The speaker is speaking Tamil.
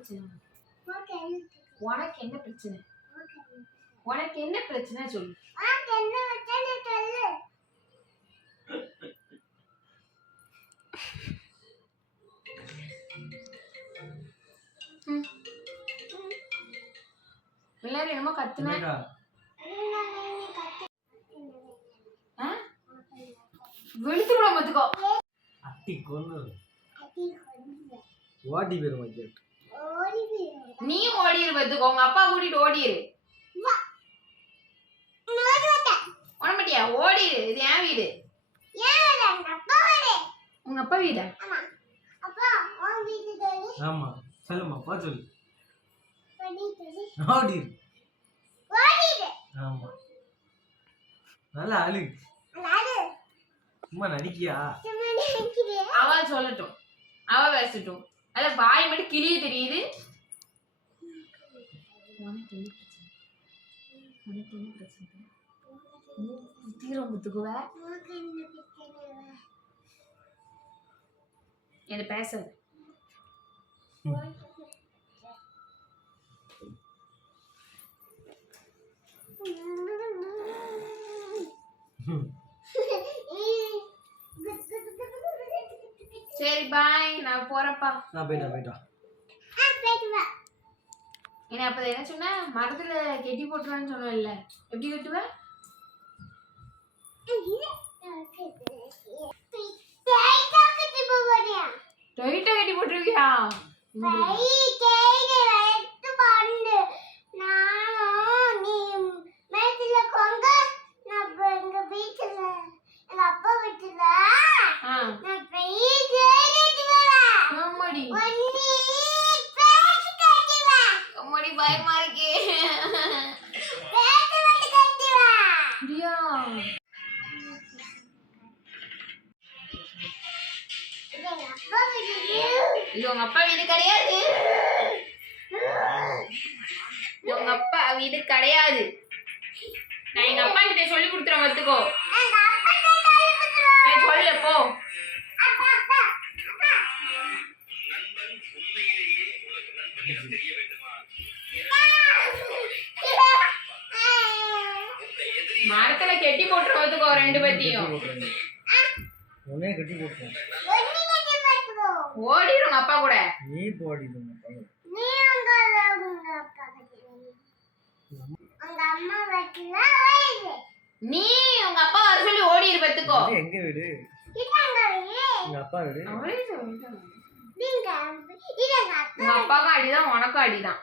பிரச்சனை? உனக்கு என்ன பிரச்சனை? உனக்கு என்ன பிரச்சனை சொல்லு. எல்லாரும் என்னமோ கத்துனா வெளுத்துடும் பார்த்துக்கோ. அட்டி கொன்னு ஓடி போயிரும் வைக்கட். நீ ஓடிரு பார்த்துக்கோ. உங்க அப்பா கூட்டிட்டு ஓடிரு. ஓட மாட்டியா? ஓடிரு. இது என் வீடு. உங்க அப்பா வீடா? ஆமா சொல்லுமா பா சொல்லு. ஓடிரு. ஆமா நல்லா அழு. சும்மா நடிக்கியா? அவ சொல்லட்டும், அவ பேசட்டும். அத வாய் மட்டும் கிளிய தெரியுது. உனக்கு என்ன பிரச்சனை? தீரம் குத்துக்குவ என்ன பேசாது. சரி பாய், நான் போறப்பா. நான் போயிட்டா. என்ன அப்ப என்ன சொன்ன? மரத்துல கெட்டி போட்டுருவான்னு சொன்னல, எப்படி கட்டுவ? டைட்டா கட்டி போட்டுருவியா? பயமா இருக்கே. இது உங்க அப்பா வீடு கிடையாது. உங்க அப்பா வீடு கிடையாது. நான் எங்க அப்பா கிட்ட சொல்லி கொடுத்துறேன் பார்த்துக்கோ. சொல்லு போ. மரத்துல கெட்டி போட்டுருவதுக்கோ ரெண்டு பத்தியும். ஓடிடும் அப்பா கூட. நீ போடிடும். நீ உங்க அப்பா வர சொல்லி ஓடிடு பத்துக்கோ. எங்க வீடு? எங்க அப்பா வீடு. உங்க அப்பாவுக்கும் அடிதான், உனக்கும் அடிதான்.